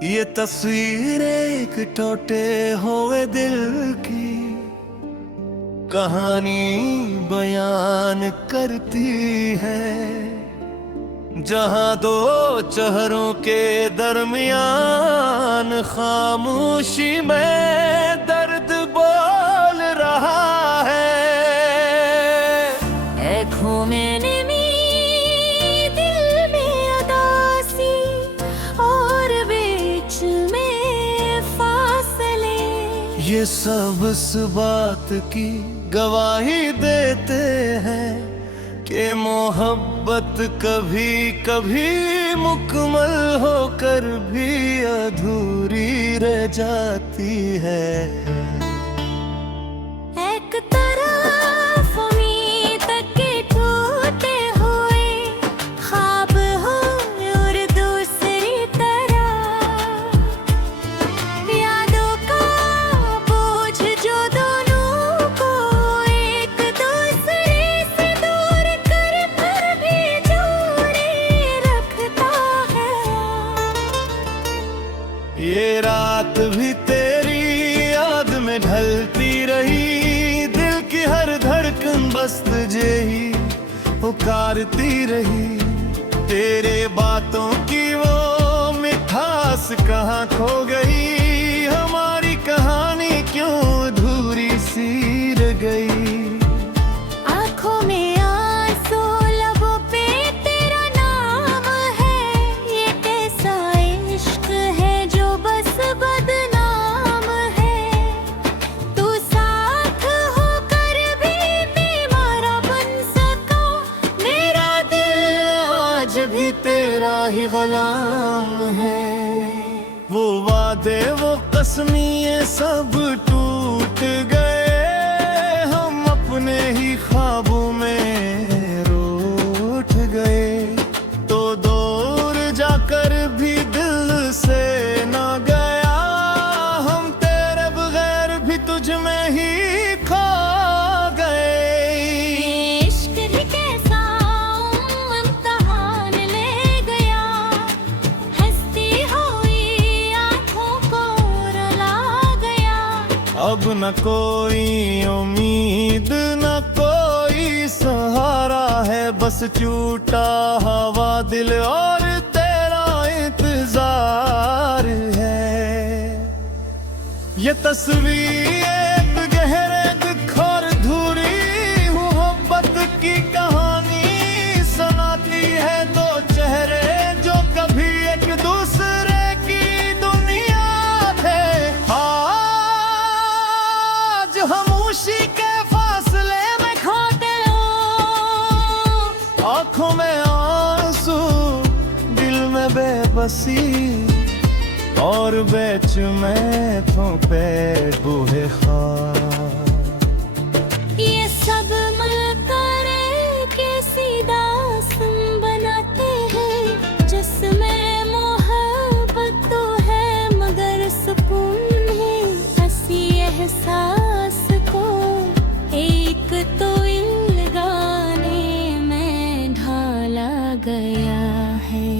ये तस्वीर एक टूटे हुए दिल की कहानी बयान करती है, जहां दो चेहरों के दरमियान खामोशी में दर्द बोल रहा है। आँखों में नमी, दिल में उदासी और बीच में फासले, ये सब इस बात की गवाही देते हैं कि मोहब्बत कभी कभी मुकम्मल होकर भी अधूरी रह जाती है। एक तरफ उम्मीद के टूटे हुए ख्वाब हो और दूसरी तरफ यादों का बोझ जो दोनों को एक दूसरे से दूर कर फिर भी जोड़े रखता है। ये रात भी तेरी याद में ढलती रही, दिल की हर धड़कन बस तुझे ही पुकारती रही। तेरे बातों की वो मिठास कहाँ खो गई, हमारी कहानी क्यों अधूरी सी रह गई। आँखों में आंसू, लबों पे तेरा नाम है, ये कैसा इश्क है जो बस बदनाम है। तू साथ होकर भी बेमारा बन सका, मेरा दिल आज भी तेरा ही गुलाम है। वो वादे वो कसमियां सब टूट गए, हम अपने ही ख्वाबों में रूठ गए। तो दूर जाकर भी दिल से ना गया, हम तेरे बगैर भी तुझ में ही खो गए। इश्क ही कैसा इम्तिहान ले गया, हंसती हुई आँखों को रुला गया। अब न कोई उम्मीद न कोई सहारा है, बस टूटा हवा दिल और तेरा इंतजार है। ये तस्वीर एक गहरे दुख और अधूरी मोहब्बत की कहानी सुनाती है। दो चेहरे जो कभी एक दूसरे की दुनिया थे, आज खामोशी के फासले में खोते हो। आंखों में आंसू, दिल में बेबसी और बेच में पे बूहे ख्वाब। ये सब मिलकर कैसी दास्तान बनाते हैं, जिसमें मोहब्बत तो है मगर सुकून है। हंसी एहसास को एक तो इन गाने में ढाला गया है।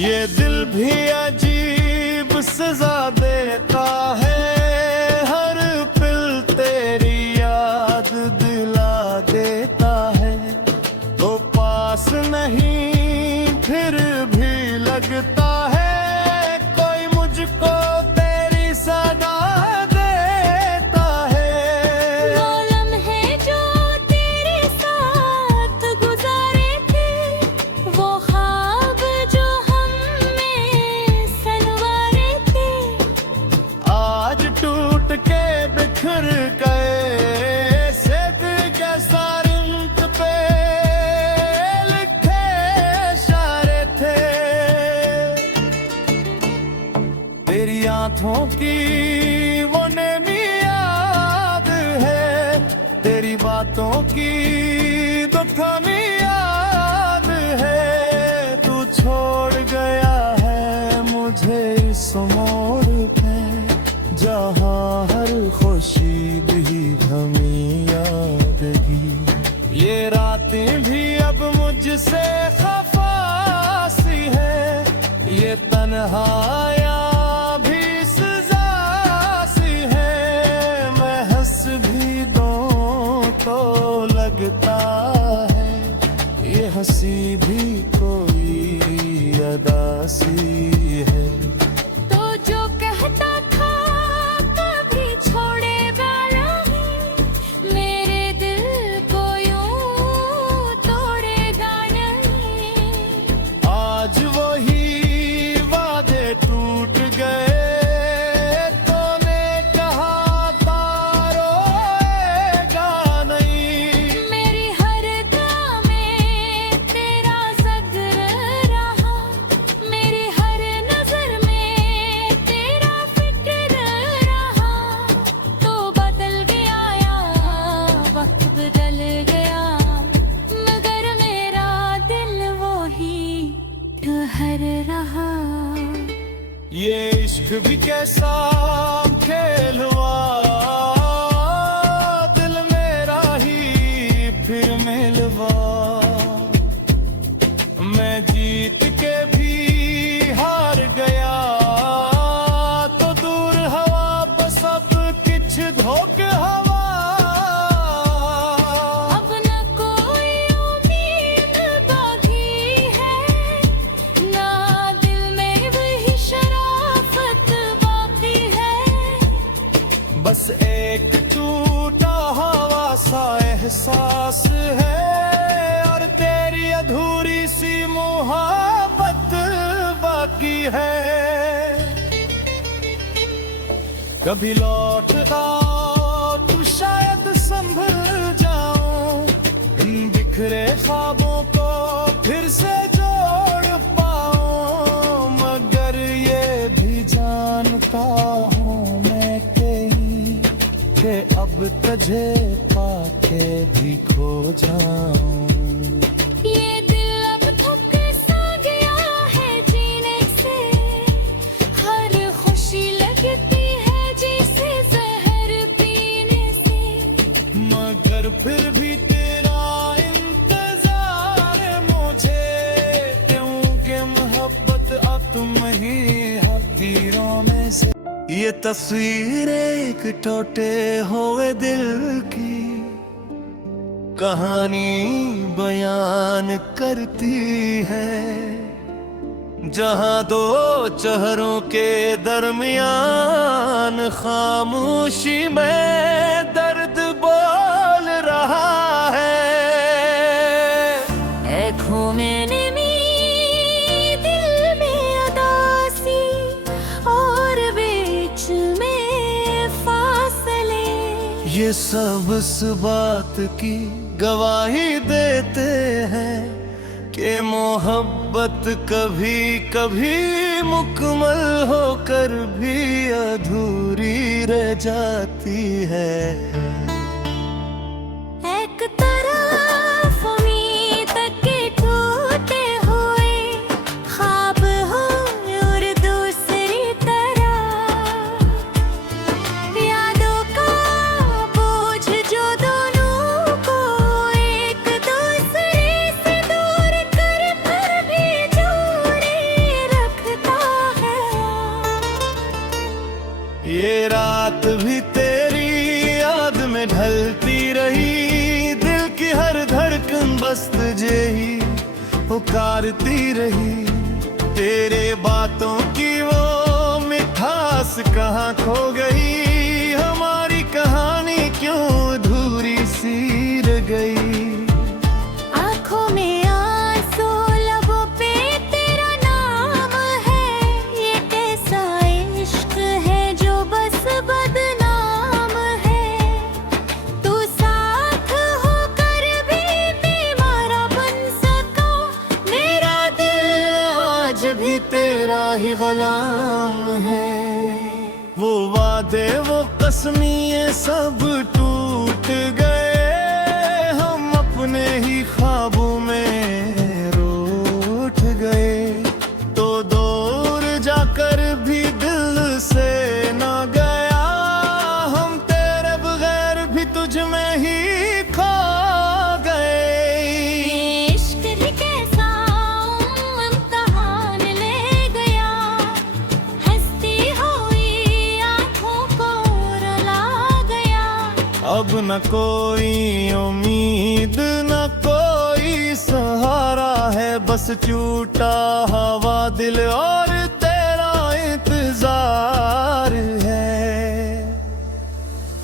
ये दिल भी अजीब सजा देता है, हर पल तेरी याद दिला देता है। तो पास नहीं फिर भी लगता है, कोई मुझको तेरी सदा देता है। वो लम्हे जो तेरे साथ गुजारे थे, वो ख्वाब जो हमने सनवारे थे, आज टूट के बिखर गए। सिर्फ के सारिंत पे लिखे इशारे थे। तेरी आंखों की वो नमी याद है, तेरी बातों की दुखमी याद है। तू छोड़ गया है मुझे इस मोड़ पे, जहाँ हर खुशी भी हमें यादगी। ये रातें भी अब मुझसे खफा सी है, ये तन्हा तन्हाया भी सजा सी है, मैं हंस भी दूं तो लगता है ये हंसी भी कोई अदा सी है। तो जो कहता था कभी छोड़ेगा नहीं, मेरे दिल को यूं तोड़ेगा नहीं। आज वही वादे टूट गए, तूने कहा था रोएगा नहीं। मेरी हर दुआ में तेरा ज़िक्र रहा, मेरी हर नज़र में तेरा फिक्र रहा। तो बदल गया या वक्त बदल गया, मगर मेरा दिल वो ही ठहर रहा। ये इश्क भी कैसा खेल हुआ, दिल मेरा ही फिर मिलवा। मैं जीत के भी हार गया, तो दूर हवा बस अब किछ धोके हवा। अब न कोई उम्मीद बाकी है, ना दिल में वही शराफत बाकी है। बस एक टूटा हुआ सा एहसास है, और तेरी अधूरी सी मोहब्बत बाकी है। कभी लौट आओ तो शायद संभल जाऊं, इन बिखरे ख्वाबों को फिर से जोड़ पाऊं। मगर ये भी जानता हूँ मैं कहीं कि अब तुझे पाके भी खो जाऊं। ये दिल अब थक सा गया है जीने से, हर खुशी लगती है जैसे जहर पीने से। मगर फिर भी तेरा इंतजार मुझे, क्योंकि मोहब्बत अब तुम ही हकीरों में से। ये तस्वीर एक टूटे हुए दिल की कहानी बयान करती है, जहां दो चेहरों के दरमियान खामोशी में दर्द बोल रहा है। आँखों में नमी, दिल में उदासी, और बीच में फासले। ये सब इस बात की गवाही देते हैं कि मोहब्बत कभी कभी मुकम्मल होकर भी अधूरी रह जाती है। एक तरफ उम्मीद के टूटे हुए ख्वाब हो, और दूसरी तरफ यादों का बोझ जो दोनों को एक दूसरे से दूर कर पर भी जोड़े रखता है। ये रात भी तेरी याद में ढलती रही, दिल की हर धड़कन बस तुझे ही पुकारती रही। तेरे बातों की वो मिठास कहाँ खो गई, हमारी कहानी क्यों अधूरी सी रह गई। आँखों में आंसू, लबों पे तेरा नाम है। ये कैसा इश्क है जो बस बदनाम है। तू साथ होकर भी बेमारा बन सका, मेरा दिल आज भी तेरा ही गुलाम है। वो वादे वो कसमिए सब टूट गए, हम अपने ही ख्वाबों में रूठ गए। तो दूर जाकर भी दिल से न गया, हम तेरे बगैर भी तुझ में ही खो गए। इश्क ही कैसा इम्तिहान ले गया, न कोई उम्मीद न कोई सहारा है, बस टूटा हवा दिल और तेरा इंतजार है।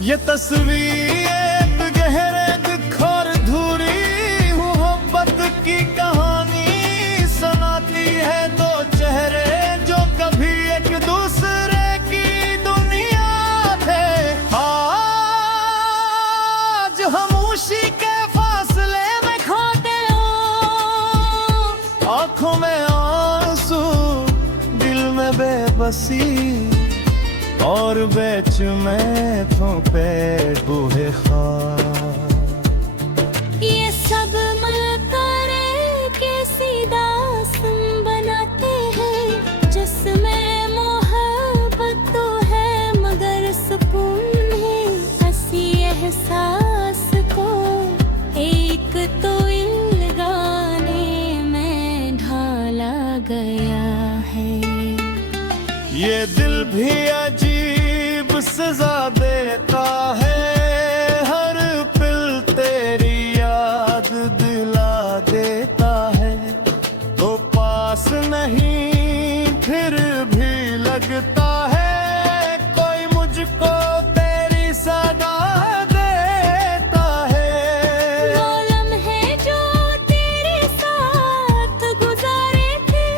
ये तस्वीर एक गहरे दुख और धूरी मोहब्बत की कहानी सुनाती है। दो चेहरे जो कभी एक दूसरे की दुनिया थे, आज खामोशी के फासले में खोते हो। आंखों में आंसू, दिल में बेबसी और बेच में पे बूहे ख्वाब। ये सब मिलकर कैसी दास्तान बनाते हैं, जिसमें मोहब्बत तो है मगर सुकून है। हंसी एहसास को एक तो इन गाने में ढाला गया है। ये दिल भी अजीब सजा देता है, हर पल तेरी याद दिला देता है। तो पास नहीं फिर भी लगता है, कोई मुझको तेरी सदा देता है। वो लम्हे जो तेरे साथ गुजारे थे,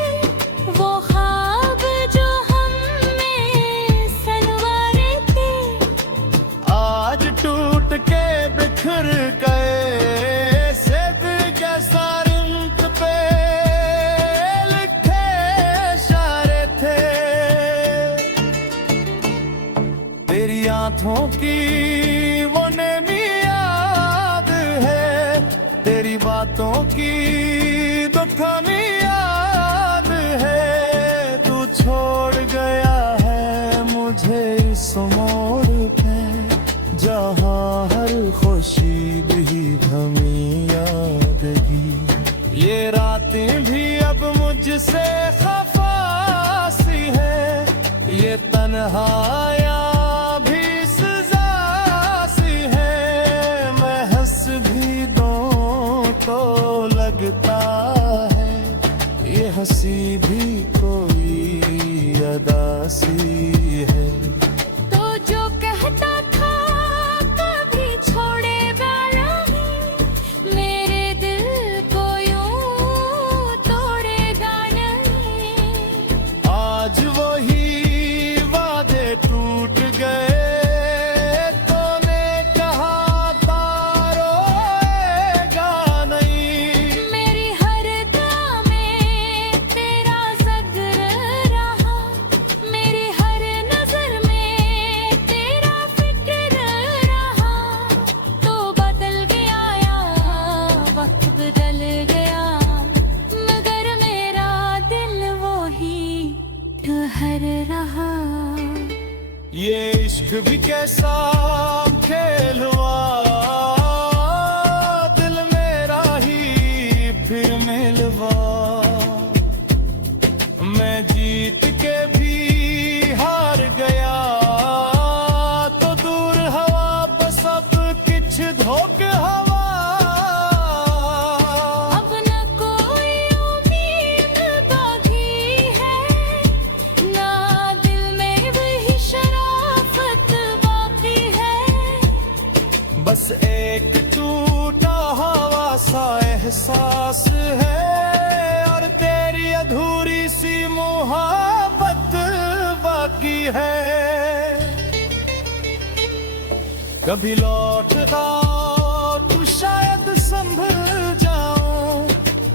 वो ख्वाब जो हमने सनवारे थे, आज टूट के बिखर गए। सिर्फ जैसा रिंक पे लिखे इशारे थे। तेरी आंखों की वो नेमी याद है, तेरी बातों की दुखानी याद है। तू छोड़ गया है मुझे इस मोड़ पे, जहाँ हर खुशी भी थमी यादगी। ये रातें भी अब मुझसे खफा सी है, ये तन्हाइयाँ भी सजा सी है। मैं हंस भी दूं तो लगता है, ये हंसी भी कोई अदा सी है। तो जो कहता था कभी छोड़ेगा नहीं, मेरे दिल को यूं तोड़ेगा नहीं। आज वही वादे टूट गए, तूने कहा था रोएगा नहीं। मेरी हर दुआ में तेरा ज़िक्र रहा, मेरी हर नज़र में तेरा फिक्र रहा। तो बदल गया या वक्त बदल गया, मगर मेरा दिल वो ही ठहर रहा। ये इश्क भी कैसा खेल हुआ, दिल मेरा ही फिर मिलवा। मैं जीत के भी हार गया, तो दूर हवा बस अब किछ धोक हवा। अब न कोई उम्मीद बाकी है, ना दिल में वही शराफत बाकी है। बस एक टूटा हवा सा एहसास है, और तेरी अधूरी सी मोहब्बत बाकी है। कभी लौट आओ तो शायद संभल जाऊं,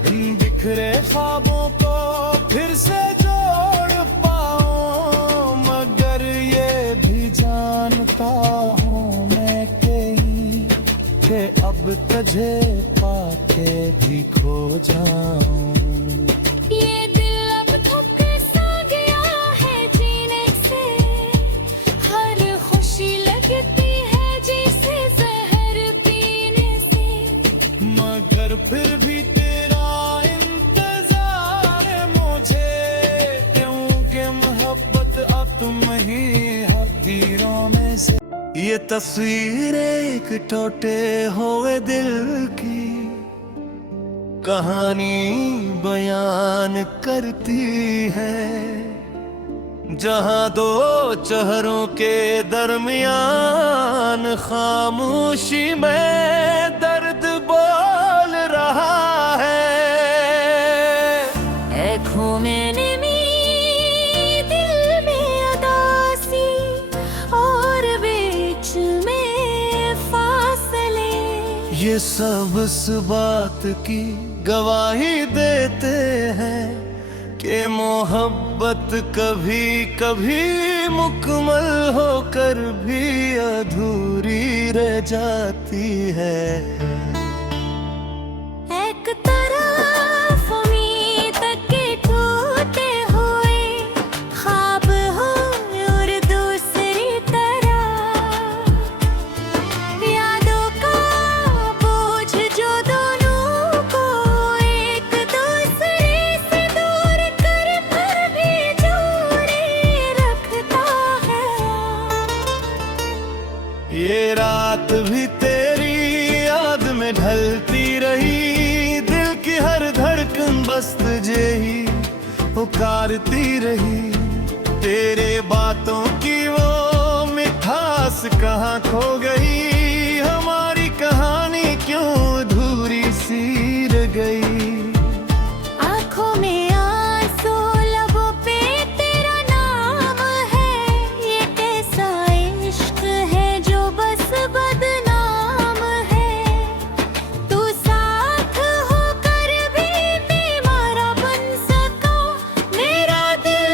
इन बिखरे ख्वाबों को फिर से जोड़ पाऊं। मगर ये भी जानता हूँ मैं कि अब तुझे पाके भी खो जाऊं। ये दिल अब थक सा गया है जीने से, हर खुशी लगती है जैसे जहर पीने से। मगर फिर भी तेरा इंतजार मुझे, क्योंकि मोहब्बत अब तुम ही है तीरों में से। ये तस्वीर एक टूटे हुए दिल की कहानी बयान करती है, जहां दो चेहरों के दरमियान खामोशी में दर्द बोल रहा है। आँखों में नमी, दिल में उदासी और बीच में फासले, ये सब इस बात की गवाही देते हैं कि मोहब्बत कभी कभी मुकम्मल होकर भी अधूरी रह जाती है। एक तरफ उम्मीद के टूटे हुए ख्वाब हो और दूसरी तरफ यादों का बोझ जो दोनों को एक दूसरे से दूर कर पर भी जोड़े रखता है। ये रात भी तेरी याद में ढलती रही, दिल की हर धड़कन बस तुझे ही पुकारती रही। तेरे बातों की वो मिठास कहाँ खो गई, हमारी कहानी क्यों अधूरी सी रह गई। आँखों में आंसू, लबों पे तेरा नाम है, ये कैसा इश्क है जो बस बदनाम है। तू साथ होकर भी बेमारा बन सका, मेरा दिल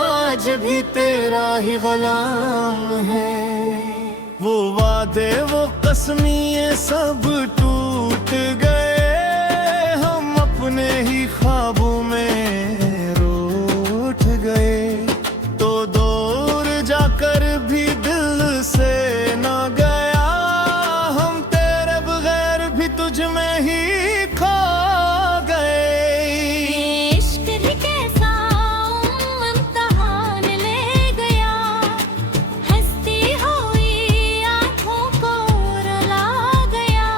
आज भी तेरा ही गुलाम है। वो वादे वो कसमिए सब टूट गए, हम अपने ही ख्वाबों में रूठ गए। तो दूर जाकर भी दिल से ना गया, हम तेरे बगैर भी तुझ में ही खो गए। इश्क ही कैसा इम्तिहान ले गया, हंसती हुई आँखों को रुला गया।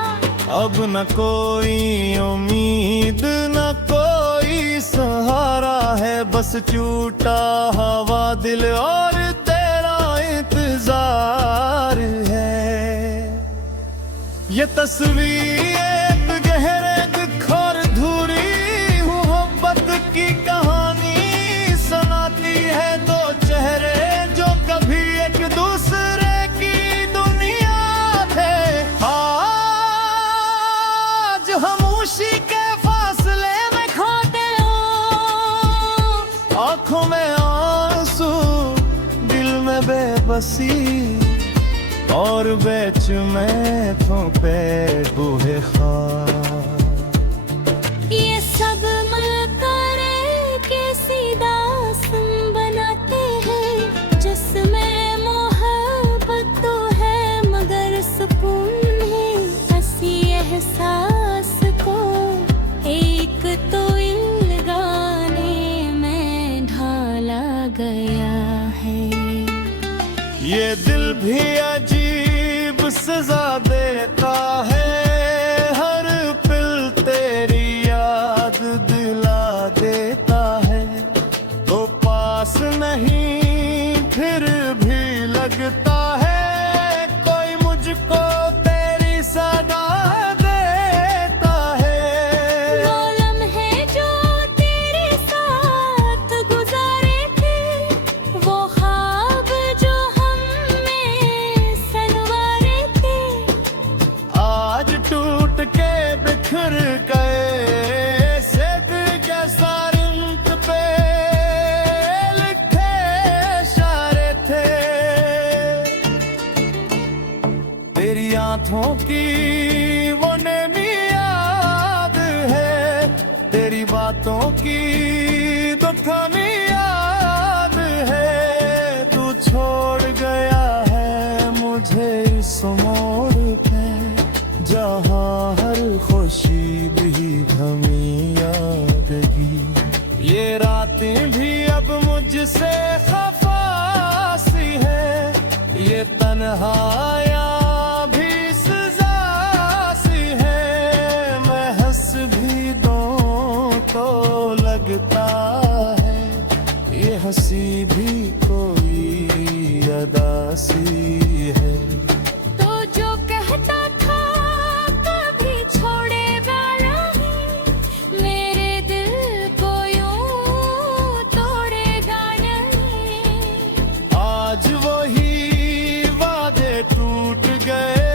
अब न कोई उम्मीद न कोई सहारा है, बस टूटा हवा दिल और तेरा इंतजार है। ये तस्वीर एक गहरे दुख और अधूरी मोहब्बत की कहानी सुनाती है। दो चेहरे जो कभी एक दूसरे की दुनिया थे, आज हम उसी के फासले में खोते हो। आँखों में आंसू, दिल में बेबसी और बेच में थोपे बूहे ख्वाब। ये सब मिलकर कैसी दास्तान बनाते हैं, जिसमें मोहब्बत तो है मगर सुकून है। हंसी एहसास को एक तो इन गाने में ढाला गया है। ये दिल भी अजीब सजा देता है, हर पल तेरी याद दिला देता है। तो पास नहीं फिर भी लगता है, कोई मुझको तेरी सदा देता है। वो लम्हे जो तेरे साथ गुजारे थे, वो ख्वाब जो हमने सनवारे थे, आज टूट के बिखर गए से दिल जैसा रिंक पे लिखे इशारे थे। तेरी आंखों की वो नमी याद है, तेरी बातों की दुखनी याद है। तू छोड़ गया है मुझे इस मोड़ पे, जहाँ हर खुशी भी हमें यादगी। ये रातें भी अब मुझसे खफा सी है, ये तन्हा सहाया भी सजा सी है, मैं हंस भी दूं तो लगता है ये हंसी भी कोई अदा सी है। तो जो कहता था कभी छोड़ेगा नहीं, मेरे दिल को यूं तोड़ेगा नहीं। आज वही वादे टूट गए,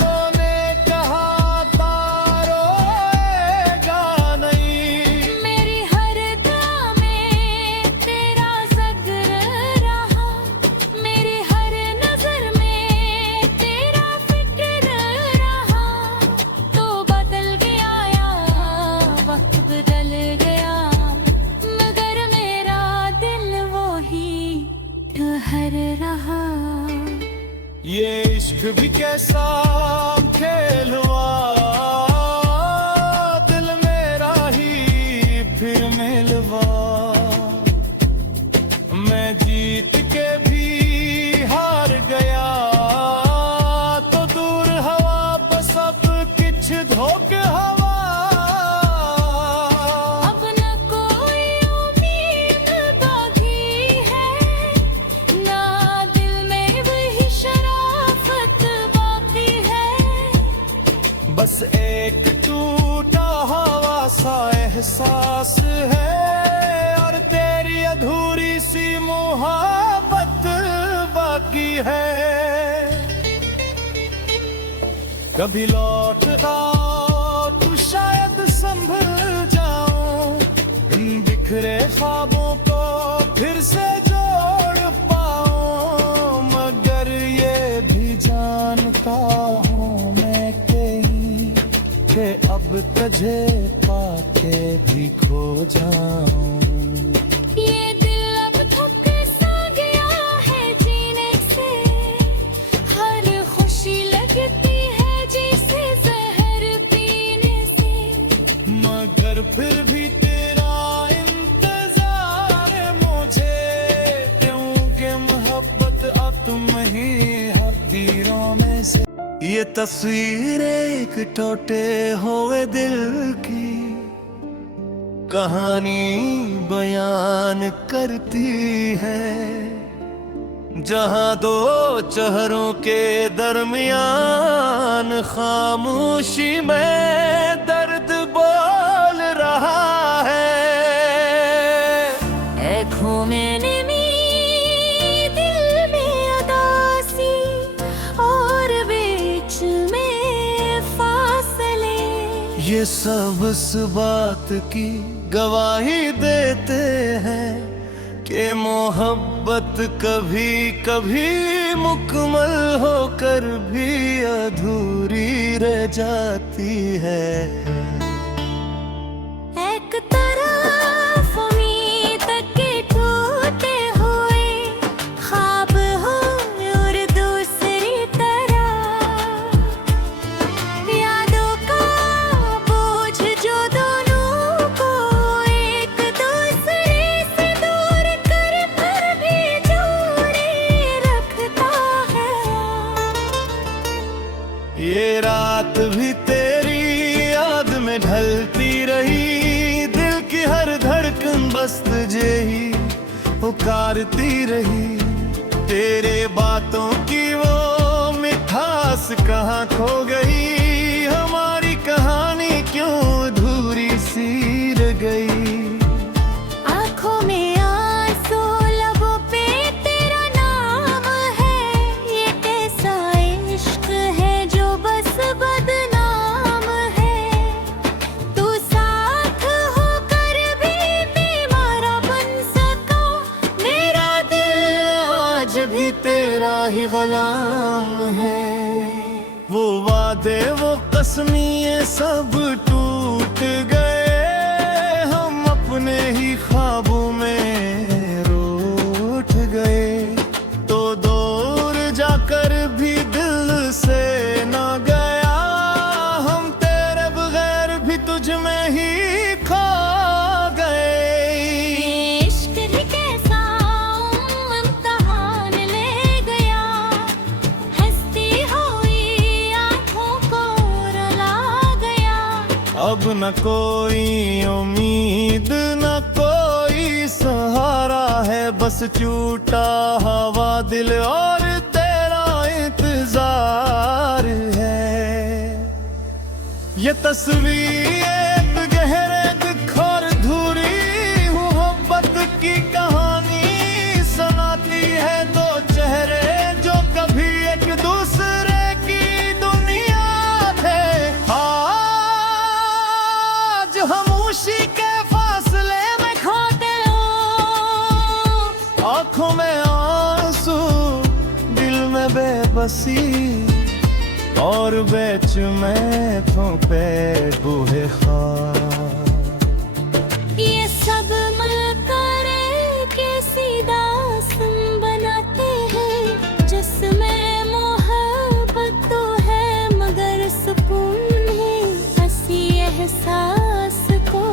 तूने कहा था रोएगा नहीं। मेरी हर दुआ में तेरा जिक्र रहा, मेरी हर नजर में तेरा फिक्र रहा। तो बदल गया या वक्त बदल गया, मगर मेरा दिल वो ही ठहर रहा। ये इश्क भी कैसा खेल हुआ, दिल मेरा ही फिर मिलवा। मैं जीत के भी हार गया, तो दूर हवा बस अब किछ धोके हवा। अब न कोई उम्मीद बाकी है, ना दिल में वही शराफत बाकी है। बस एक टूटा हवा सा एहसास है, और तेरी अधूरी सी मोहब्बत बाकी है। कभी लौट आओ तो शायद संभल जाऊं, इन बिखरे ख्वाबों को फिर से जोड़ पाऊं। मगर ये भी जानता हूँ मैं कहीं कि अब तुझे पाके भी खो जाऊं। ये दिल अब थक सा गया है जीने से, हर खुशी लगती है जैसे जहर पीने से। मगर फिर भी तेरा इंतजार है मुझे, क्योंकि मोहब्बत अब तुम ही हकीरों में से। ये तस्वीर एक टूटे हुए दिल की कहानी बयान करती है, जहां दो चेहरों के दरमियान खामोशी में दर्द बोल रहा है। आँखों में नमी, दिल में उदासी, और बीच में फासले। ये सब इस बात की गवाही देते हैं कि मोहब्बत कभी कभी मुकम्मल होकर भी अधूरी रह जाती है। एक तरफ उम्मीद के टूटे हुए ख्वाब हो, और दूसरी तरफ यादों का बोझ जो दोनों को एक दूसरे से दूर कर फिर भी जोड़े रखता है। ये रात भी तेरी याद में ढलती रही, दिल की हर धड़कन बस तुझे ही पुकारती रही। तेरे बातों की वो मिठास कहाँ खो गई, हमारी कहानी क्यों अधूरी सी रह गई। आँखों में आंसू, लबों पे तेरा नाम है, ये कैसा इश्क है जो बस बदनाम है। तू साथ होकर भी बेमारा बन सका, मेरा दिल आज भी तेरा ही गुलाम है। वो वादे वो कसमियां सब टूट गए, हम अपने ही ख्वाबों में रूठ गए। तो दूर जाकर भी दिल से ना गया, हम तेरे बगैर भी तुझ में ही खो गए। इश्क ही कैसा इम्तिहान ले गया, अब न कोई उम्मीद न कोई सहारा है, बस टूटा हवा दिल और तेरा इंतजार है। ये तस्वीर एक गहरे दुख और अधूरी मोहब्बत की कहानी सुनाती है। दो चेहरे जो कभी एक दूसरे की दुनिया थे, आज खामोशी के फासले में खोते हो। आंखों में आंसू, दिल में बेबसी और बेच में थोपे बूहे ख्वाब। ये सब मिलकर कैसी दास्तान बनाते हैं, जिसमें मोहब्बत तो है मगर सुकून है। हंसी एहसास को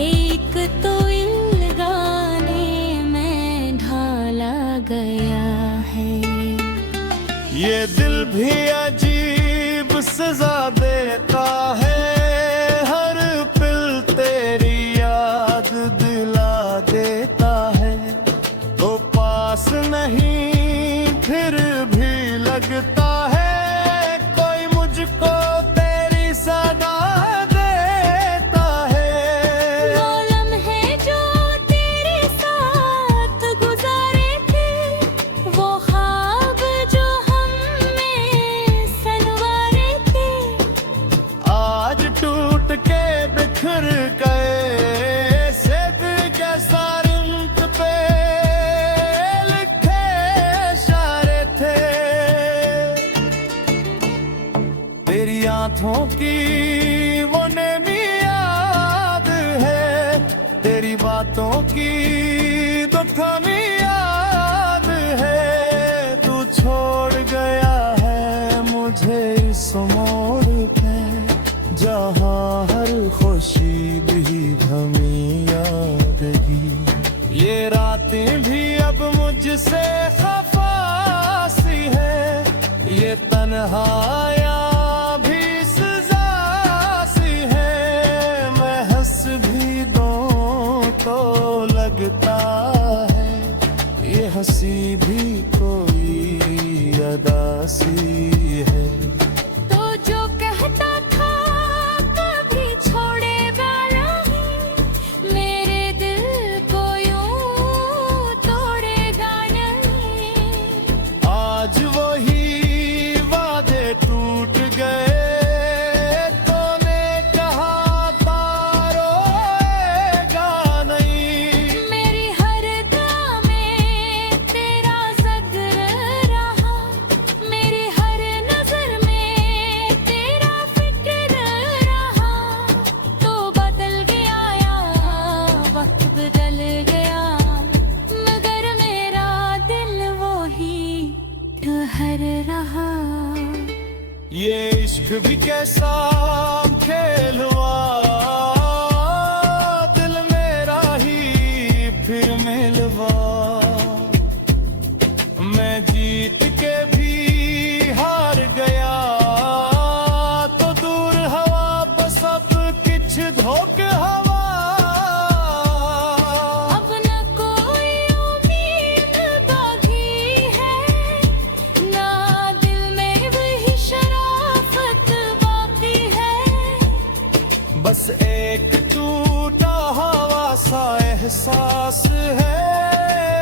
एक तो इन गाने में ढाला गया है। ये दिल भी अजीब सजा देता है, हर पल तेरी याद दिला देता है। तो पास नहीं फिर भी लगता है, कोई मुझको तेरी सदा देता है। वो लम्हे जो तेरे साथ गुजारे थे, वो ख्वाब जो हमने सनवारे थे, आज टूट के बिखर गए से दिल के सारिंत पे लिखे इशारे थे। तेरी आंखों की वो नैनी याद है, तेरी बातों की दुखमी याद है। तू छोड़ गया है मुझे इस मोड़ पे, जहाँ हर खुशी भी हमें यादेगी। ये रातें भी अब मुझसे खफासी है, ये तन्हाइयाँ भी सजा सी है। मैं हंस भी दूं तो लगता है, ये हंसी भी कोई अदा सी है। तो जो कहता था कभी छोड़ेगा नहीं, मेरे दिल को यूं तोड़ेगा नहीं। आज वही वादे टूट गए, तूने कहा था रोएगा नहीं। मेरी हर दुआ में तेरा ज़िक्र रहा, मेरी हर नज़र में तेरा फिक्र रहा। तो बदल गया या वक्त बदल गया, मगर मेरा दिल वो ही ठहर रहा। ये इश्क भी कैसा खेल हुआ, दिल मेरा ही फिर मिलवा। मैं जीत के भी हार गया, तो दूर हवा बस अब किछ धोक हवा। अब न कोई उम्मीद बाकी है, ना दिल में वही शराफत बाकी है। बस एक टूटा हवा सा एहसास है,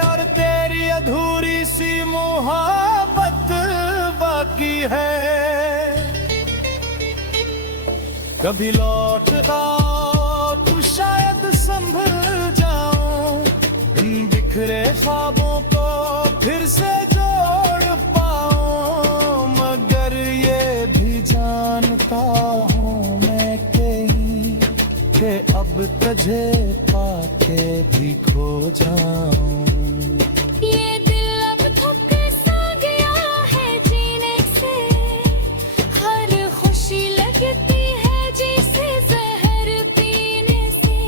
और तेरी अधूरी सी मोहब्बत बाकी है। कभी लौटता तो शायद संभल जाऊं, इन बिखरे ख्वाबों को फिर से जोड़ पाऊं। मगर ये भी जानता हूँ मैं कहीं कि अब तुझे पाके भी खो जाऊं। ये दिल अब थक सा गया है जीने से, हर खुशी लगती है जैसे जहर पीने से।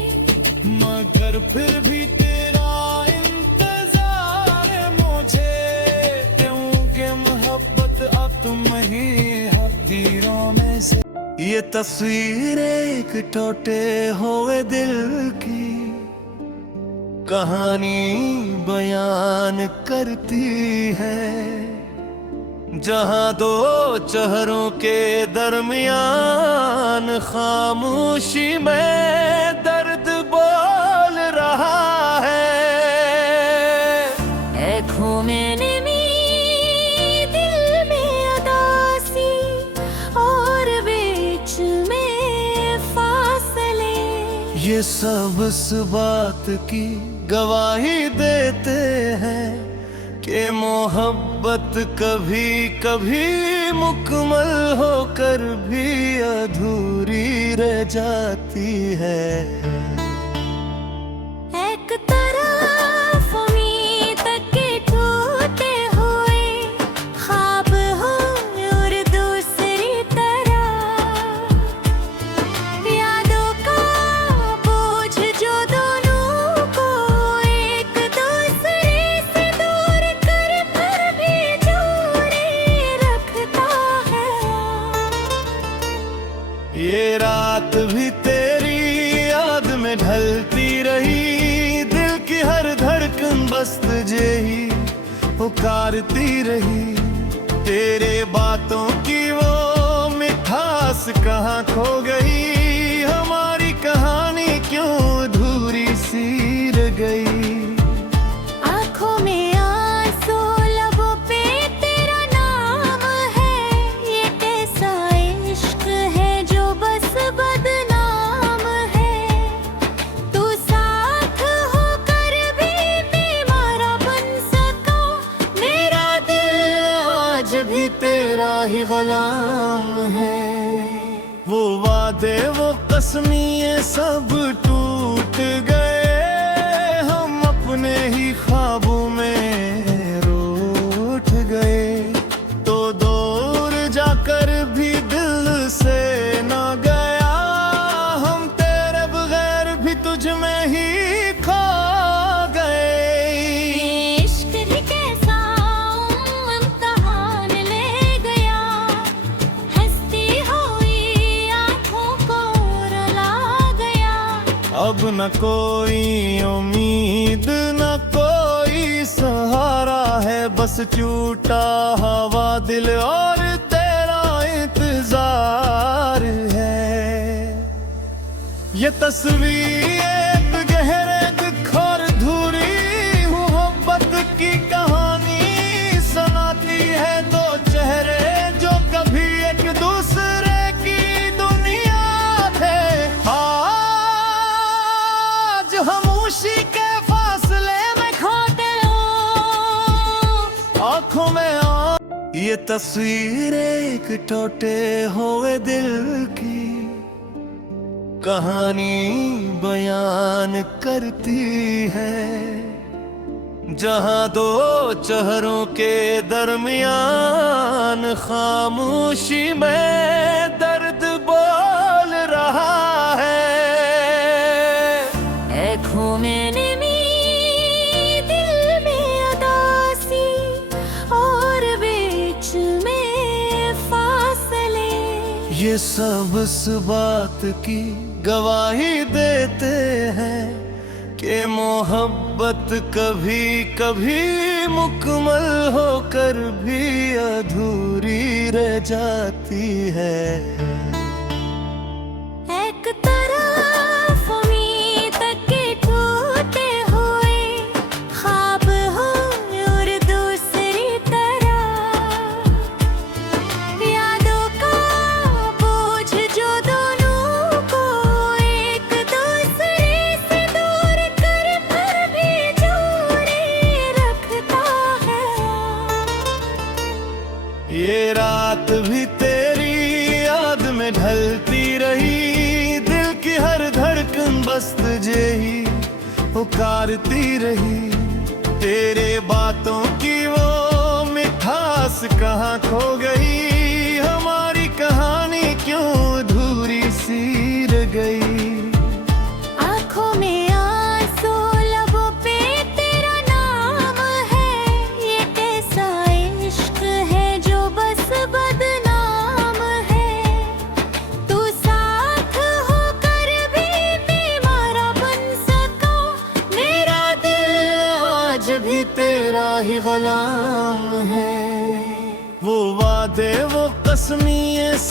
मगर फिर भी तेरा इंतजार मुझे, क्योंकि मोहब्बत अब तुम ही हकीरों में से। ये तस्वीर एक टूटे हुए दिल की कहानी बयान करती है, जहां दो चेहरों के दरमियान खामोशी में दर्द बोल रहा है। आँखों में नमी, दिल में उदासी और बीच में फासले, ये सब इस बात की गवाही देते हैं कि मोहब्बत कभी कभी मुकम्मल होकर भी अधूरी रह जाती है। एक तरफ उम्मीद के टूटे हुए ख्वाब हो और दूसरी तरफ यादों का बोझ जो दोनों को एक दूसरे से दूर कर पर भी जोड़े रखता है। ये रात भी तेरी याद में ढलती रही, दिल की हर धड़कन बस तुझे ही पुकारती रही। तेरे बातों की वो मिठास कहाँ खो गई, हमारी कहानी क्यों अधूरी सी रह गई। आँखों में आंसू, लबों पे तेरा नाम है, ये कैसा इश्क है जो बस बदनाम है। तू साथ होकर भी बेमारा बन सका, मेरा दिल आज भी तेरा ही गुलाम है। वो वादे वो कसमिए सब टूट गए, हम अपने ही ख्वाबों में रूठ गए। तो दूर जाकर भी दिल से ना गया, हम तेरे बगैर भी तुझ में ही खो गए। ये इश्क ही कैसा इम्तिहान ले गया, हंसती हुई आँखों को रुला गया। अब न कोई उम्मीद न कोई सहारा है, बस टूटा हवा दिल और तेरा इंतजार है। ये तस्वीर एक गहरे दुख और धूरी मोहब्बत की कहानी सुनाती है। दो चेहरे जो कभी एक दूसरे की दुनिया थे, आज खामोशी के फासले में खोते हो आँखों में ये तस्वीर एक टूटे हुए दिल की कहानी बयान करती है, जहां दो चेहरों के दरमियान खामोशी में दर्द बोल रहा है। आँखों में नमी, दिल में उदासी और बीच में फासले, ये सब इस बात की गवाही देते हैं कि मोहब्बत कभी कभी मुकम्मल होकर भी अधूरी रह जाती है। एक तरफ उम्मीद के टूटे हुए ख्वाब हो और दूसरी तरफ यादों का बोझ जो दोनों को एक दूसरे से दूर कर पर भी जोड़े रखता है। ये रात भी तेरी याद में ढलती रही, दिल की हर धड़कन बस तुझे ही पुकारती रही। तेरे बातों की वो मिठास कहाँ खो गई, हमारी कहानी क्यों अधूरी सी रह गई। आँखों में आंसू, लबों पे तेरा नाम है, ये कैसा इश्क है जो बस बदनाम है।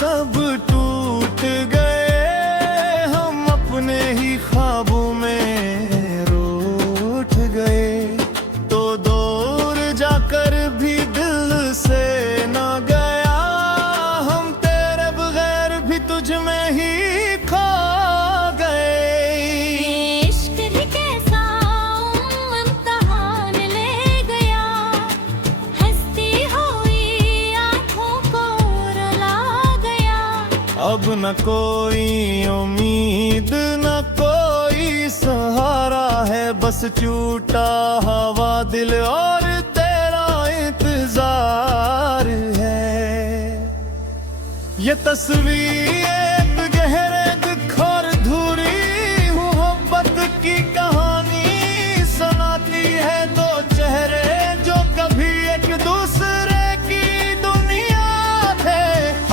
सब टूट गए, हम अपने ही ख्वाबों में रूठ गए। तो दूर जाकर भी दिल से ना गया, हम तेरे बगैर भी तुझ में ही खो गए। इश्क ही कैसा इम्तिहान ले गया, हंसती हुई आँखों को रुला गया। अब न कोई उम्मीद न कोई सहारा है, बस टूटा हवा दिल और तेरा इंतजार है। ये तस्वीर एक गहरे दुख और अधूरी मोहब्बत की कहानी सुनाती है। दो चेहरे जो कभी एक दूसरे की दुनिया थे,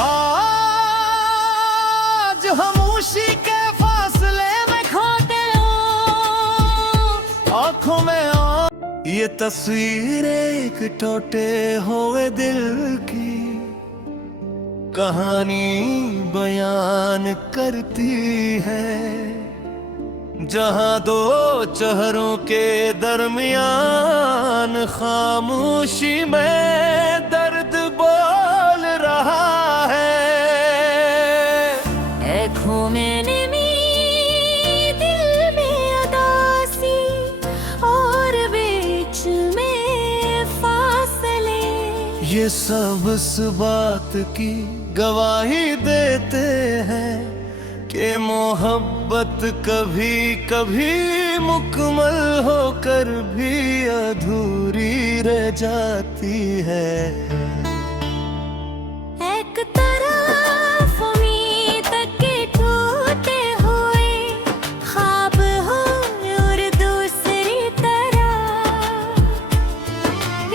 आज हम उसी के फासले में खोते हो आँखों में। ये तस्वीर एक टूटे हुए दिल की कहानी बयान करती है, जहां दो चेहरों के दरमियान खामोशी में दर्द बोल रहा है। आँखों में नमी, दिल में उदासी और बीच में फासले। ये सब इस बात की गवाही देते हैं कि मोहब्बत कभी कभी मुकम्मल होकर भी अधूरी रह जाती है। एक तरफ उम्मीद के टूटे हुए ख्वाब हो, और दूसरी तरफ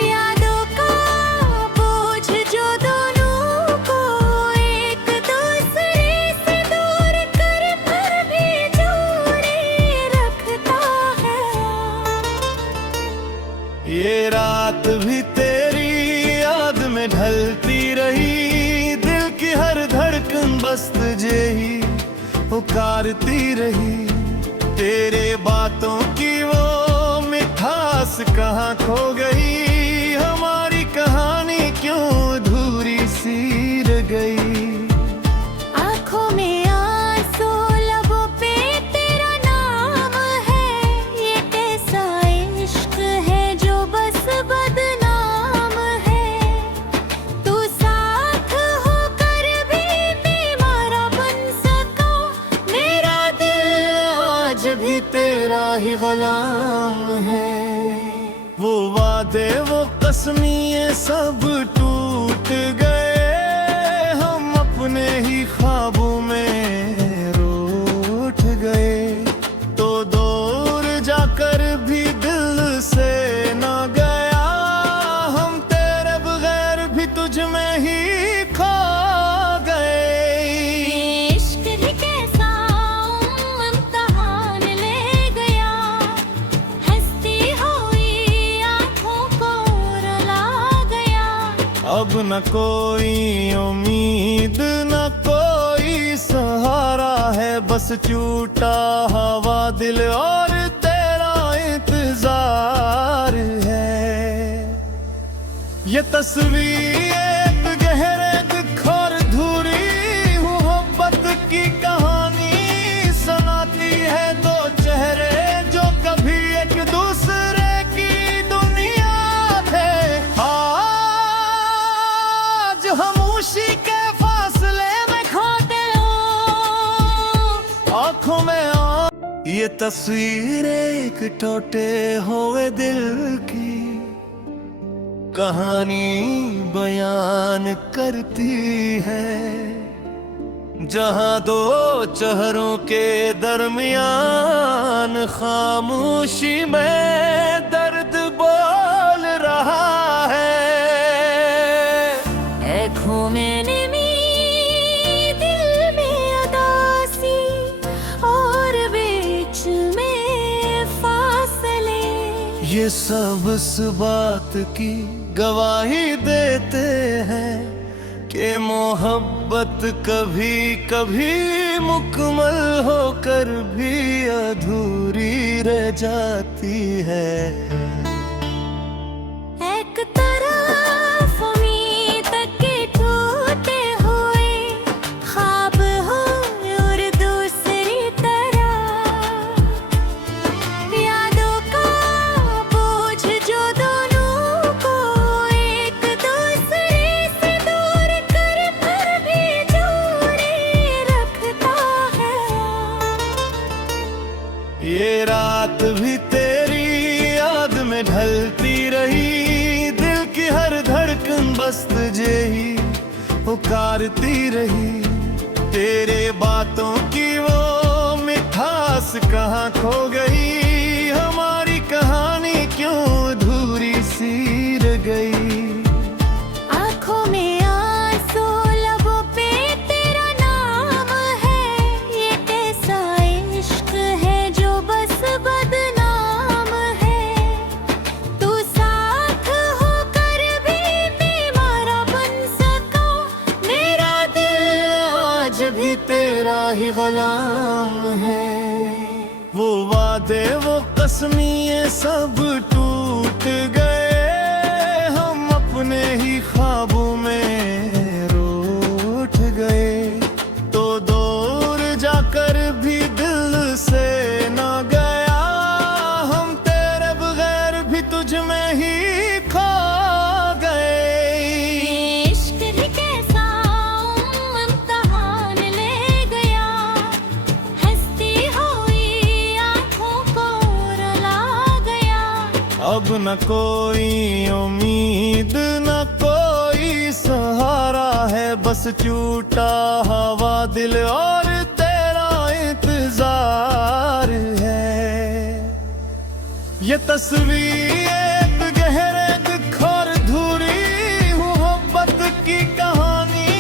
यादों का बोझ जो दोनों को एक दूसरे से दूर कर पर भी जोड़े रखता है। ये रात भी तेरी याद में ढलती रही, दिल की हर धड़कन बस तुझे ही पुकारती रही। तेरे बातों की वो मिठास कहाँ खो गई, हमारी कहानी क्यों अधूरी सी रह गई। आँखों में आंसू, लबों पे तेरा नाम है। ये कैसा इश्क है जो बस बदनाम है। तू साथ होकर भी बेमारा बन सका, मेरा दिल आज भी तेरा ही गुलाम है। वो वादे वो कसमियाँ सब टूट गए, हम अपने ही ख्वाबों में रूठ गए। तो दूर जाकर भी दिल से ना गया, हम तेरे बगैर भी तुझ में ही खो गए। इश्क ही कैसा इम्तिहान ले गया, हंसती हुई आँखों को रुला गया। अब न कोई उम्मीद न कोई सहारा है, बस टूटा हवा दिल और तेरा इंतजार है। ये तस्वीर एक गहरे दुख और अधूरी मोहब्बत की कहानी सुनाती है। दो चेहरे जो कभी एक दूसरे की दुनिया थे, आज हम उसी के फासले में खोते हो आँखों में। ये तस्वीर एक टूटे हुए दिल की कहानी बयान करती है, जहां दो चेहरों के दरमियान खामोशी में दर्द बोल रहा है। आँखों में नमी, दिल में उदासी और बीच में फासले। ये सब इस बात की गवाही देते हैं कि मोहब्बत कभी कभी मुकम्मल होकर भी अधूरी रह जाती है। एक तरफ उम्मीद के टूटे हुए ख्वाब हो और दूसरी तरफ यादों का बोझ जो दोनों को एक दूसरे से दूर कर फिर भी जोड़े रखता है। ये रात भी तेरी याद में ढलती रही, दिल की हर धड़कन बस तुझे ही पुकारती रही। तेरे बातों की वो मिठास कहाँ खो गई, हमारी कहानी क्यों अधूरी सी रह गई। आँखों में आंसू लबों पे तेरा नाम है, ये कैसा इश्क है जो बस बदनाम है। तू साथ होकर भी बेमारा बन सका, मेरा दिल आज भी तेरा ही गुलाम है। वो वादे वो कसमियां सब टूट गए, हम अपने ही ख्वाबों में रूठ गए। तो दूर जाकर भी दिल से ना गया, हम तेरे बगैर भी तुझ में ही खो गए। इश्क ही कैसा इम्तिहान ले गया, हंसती हुई आँखों को रुला गया। अब न कोई उम्मीद न कोई सहारा है, बस टूटा हवा दिल और तेरा इंतजार है। ये तस्वीर एक गहरे दुख और धूरी मोहब्बत की कहानी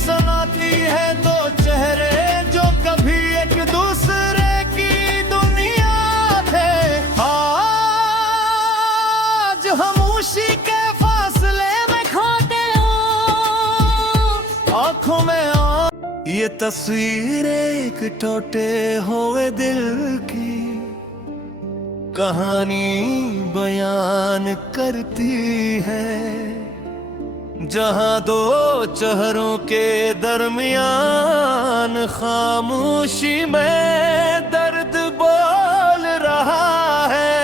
सुनाती है। दो चेहरे जो कभी एक दूसरे की दुनिया थे, आज हम उसी के फासले में खोते हो आँखों में ये तस्वीर एक टूटे हुए दिल की कहानी बयान करती है। जहां दो चेहरों के दरमियान खामोशी में दर्द बोल रहा है।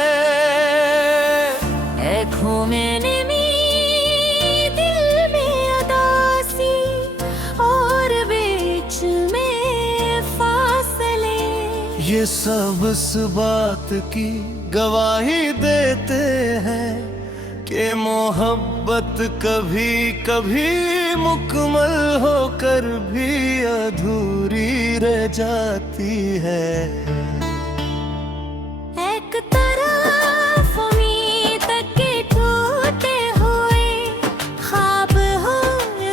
आँखों में नमी, दिल में उदासी और बीच में फासले, ये सब इस बात की गवाही देते हैं कि मोहब्बत कभी कभी मुकम्मल होकर भी अधूरी रह जाती है। एक तरफ उम्मीद के टूटे हुए ख्वाब हो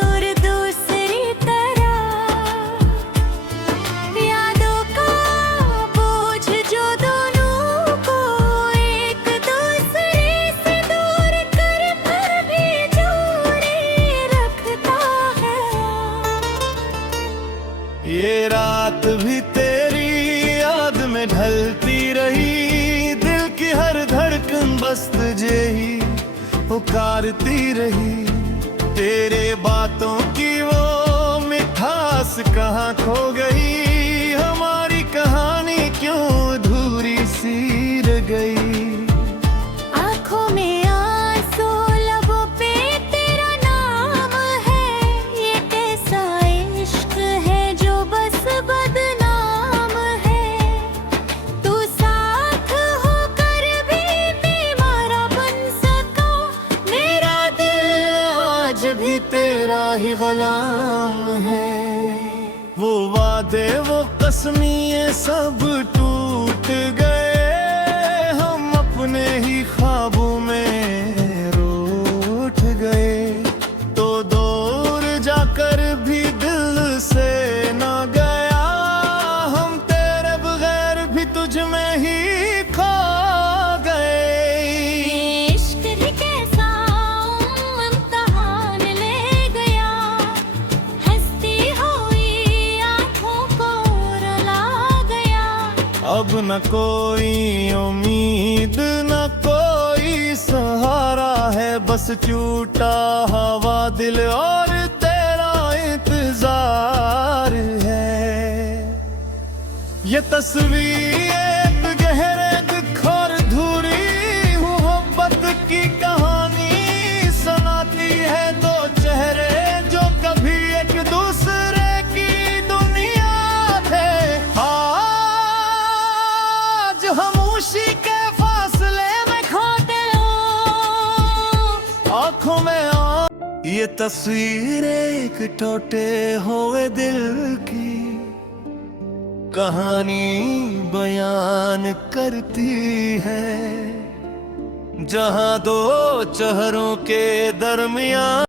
और दूसरी तरफ यादों का बोझ जो दोनों को एक दूसरे से दूर कर फिर भी जोड़े रखता है। ये रात भी तेरी याद में ढलती रही, दिल की हर धड़कन बस तुझे ही पुकारती रही। तेरे बातों की वो मिठास कहाँ खो गई, हमारी कहानी क्यों अधूरी सी रह गई। आँखों में आंसू लबों पे तेरा नाम है, ये कैसा इश्क है जो बस बदनाम है। तू साथ होकर भी बेमारा बन सका, मेरा दिल आज भी तेरा ही गुलाम है। वो वादे वो कसमियां सब टूट गए, हम अपने ही ख्वाबों में रूठ गए। तो दूर जाकर भी दिल से ना गया, हम तेरे बगैर भी तुझ में ही खो गए। इश्क ही कैसा इम्तिहान ले गया, अब न कोई उम्मीद न कोई सहारा है, बस टूटा हवा दिल और तेरा इंतजार है। ये तस्वीर एक गहरे दुख और धुरी मोहब्बत की कहानी सुनाती है। दो चेहरे जो कभी एक दूसरे की दुनिया थे, आज खामोशी के फासले में खोते हो आंखों में ये तस्वीर एक टूटे हुए दिल की कहानी बयान करती है, जहां दो चेहरों के दरमियान